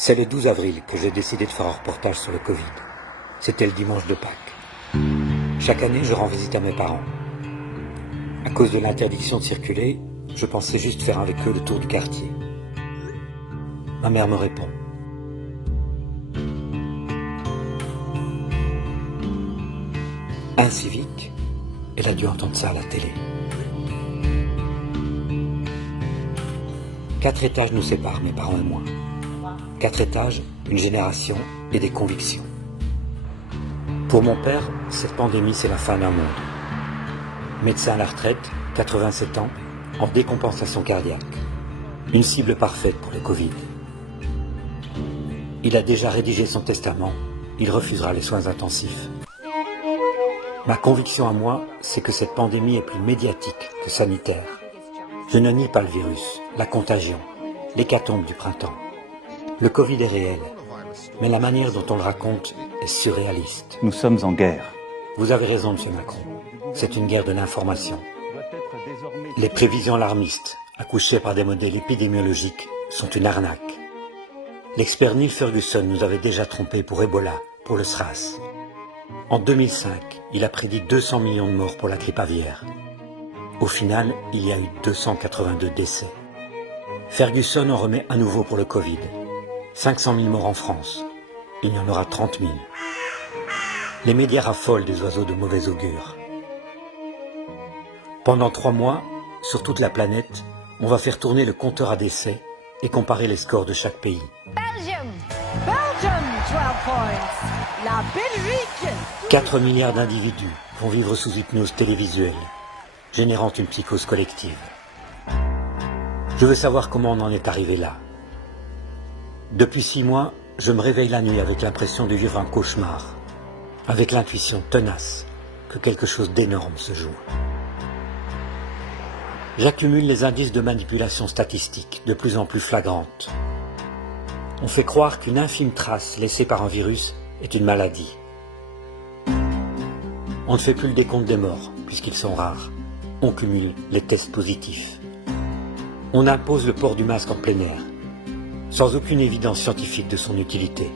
C'est le 12 avril que j'ai décidé de faire un reportage sur le Covid. C'était le dimanche de Pâques. Chaque année, je rends visite à mes parents. À cause de l'interdiction de circuler, je pensais juste faire avec eux le tour du quartier. Ma mère me répond. Incivique, elle a dû entendre ça à la télé. 4 étages nous séparent, mes parents et moi. 4 étages, une génération et des convictions. Pour mon père, cette pandémie, c'est la fin d'un monde. Médecin à la retraite, 87 ans, en décompensation cardiaque. Une cible parfaite pour le Covid. Il a déjà rédigé son testament, il refusera les soins intensifs. Ma conviction à moi, c'est que cette pandémie est plus médiatique que sanitaire. Je ne nie pas le virus, la contagion, l'hécatombe du printemps. Le Covid est réel, mais la manière dont on le raconte est surréaliste. Nous sommes en guerre. Vous avez raison, M. Macron. C'est une guerre de l'information. Les prévisions alarmistes, accouchées par des modèles épidémiologiques, sont une arnaque. L'expert Neil Ferguson nous avait déjà trompés pour Ebola, pour le SRAS. En 2005, il a prédit 200 millions de morts pour la grippe aviaire. Au final, il y a eu 282 décès. Ferguson en remet à nouveau pour le Covid. 500 000 morts en France. Il y en aura 30 000. Les médias raffolent des oiseaux de mauvais augure. Pendant 3 mois, sur toute la planète, on va faire tourner le compteur à décès et comparer les scores de chaque pays. Belgium, 12 points. La Belgique. 4 milliards d'individus vont vivre sous hypnose télévisuelle, générant une psychose collective. Je veux savoir comment on en est arrivé là. Depuis 6 mois, je me réveille la nuit avec l'impression de vivre un cauchemar, avec l'intuition tenace que quelque chose d'énorme se joue. J'accumule les indices de manipulation statistique de plus en plus flagrantes. On fait croire qu'une infime trace laissée par un virus est une maladie. On ne fait plus le décompte des morts, puisqu'ils sont rares. On cumule les tests positifs. On impose le port du masque en plein air, sans aucune évidence scientifique de son utilité.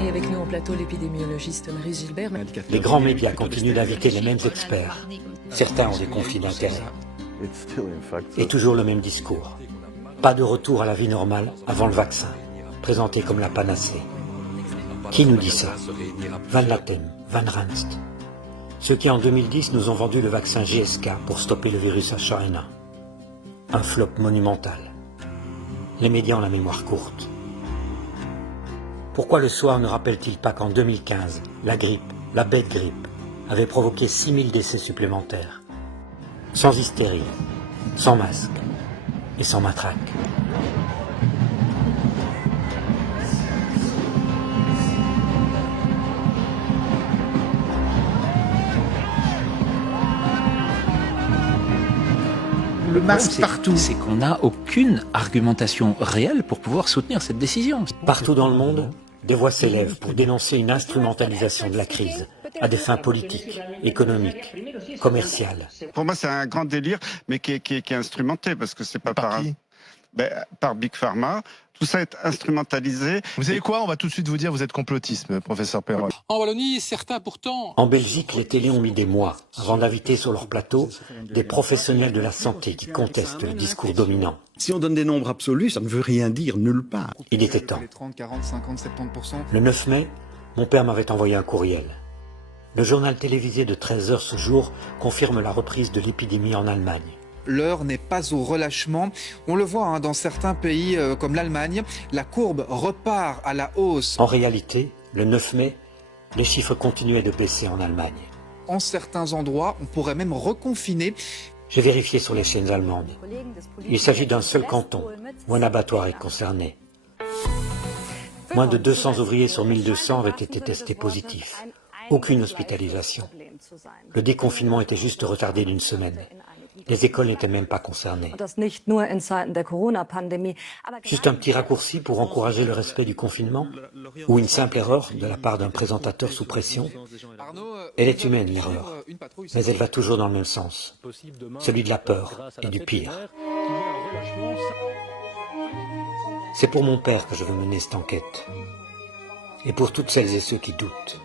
Et avec nous en plateau, l'épidémiologiste Marie Gilbert. Les grands médias continuent d'inviter les mêmes experts. Certains ont des conflits d'intérêts. Et toujours le même discours. Pas de retour à la vie normale avant le vaccin, présenté comme la panacée. Qui nous dit ça? Van Latem, Van Ranst. Ceux qui en 2010 nous ont vendu le vaccin GSK pour stopper le virus H1N1. Un flop monumental. Les médias ont la mémoire courte. Pourquoi le soir ne rappelle-t-il pas qu'en 2015, la grippe, la bête grippe, avait provoqué 6000 décès supplémentaires? Sans hystérie, sans masque et sans matraque. Le masque partout. C'est qu'on n'a aucune argumentation réelle pour pouvoir soutenir cette décision. Partout dans le monde, des voix s'élèvent pour dénoncer une instrumentalisation de la crise à des fins politiques, économiques, commerciales. Pour moi, c'est un grand délire, mais qui est instrumenté, parce que c'est pas Par qui? par Big Pharma. Tout ça est instrumentalisé. Vous savez quoi? On va tout de suite vous dire, vous êtes complotiste, professeur Perrol. En Wallonie, certains pourtant... En Belgique, les télés ont mis des mois avant d'inviter sur leur plateau des professionnels de la santé qui contestent le discours dominant. Si on donne des nombres absolus, ça ne veut rien dire nulle part. Il était temps. 30, 40, 50, 70%. Le 9 mai, mon père m'avait envoyé un courriel. Le journal télévisé de 13 heures ce jour confirme la reprise de l'épidémie en Allemagne. L'heure n'est pas au relâchement. On le voit dans certains pays comme l'Allemagne, la courbe repart à la hausse. En réalité, le 9 mai, les chiffres continuaient de baisser en Allemagne. En certains endroits, on pourrait même reconfiner. J'ai vérifié sur les chaînes allemandes. Il s'agit d'un seul canton où un abattoir est concerné. Moins de 200 ouvriers sur 1200 avaient été testés positifs. Aucune hospitalisation. Le déconfinement était juste retardé d'1 semaine. Les écoles n'étaient même pas concernées. Juste un petit raccourci pour encourager le respect du confinement? Ou une simple erreur de la part d'un présentateur sous pression? Elle est humaine, l'erreur, mais elle va toujours dans le même sens, celui de la peur et du pire. C'est pour mon père que je veux mener cette enquête. Et pour toutes celles et ceux qui doutent.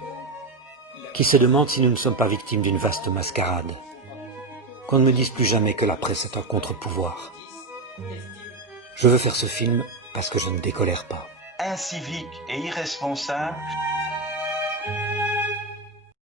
Qui se demandent si nous ne sommes pas victimes d'une vaste mascarade. Qu'on ne me dise plus jamais que la presse est un contre-pouvoir. Je veux faire ce film parce que je ne décolère pas. Incivique et irresponsable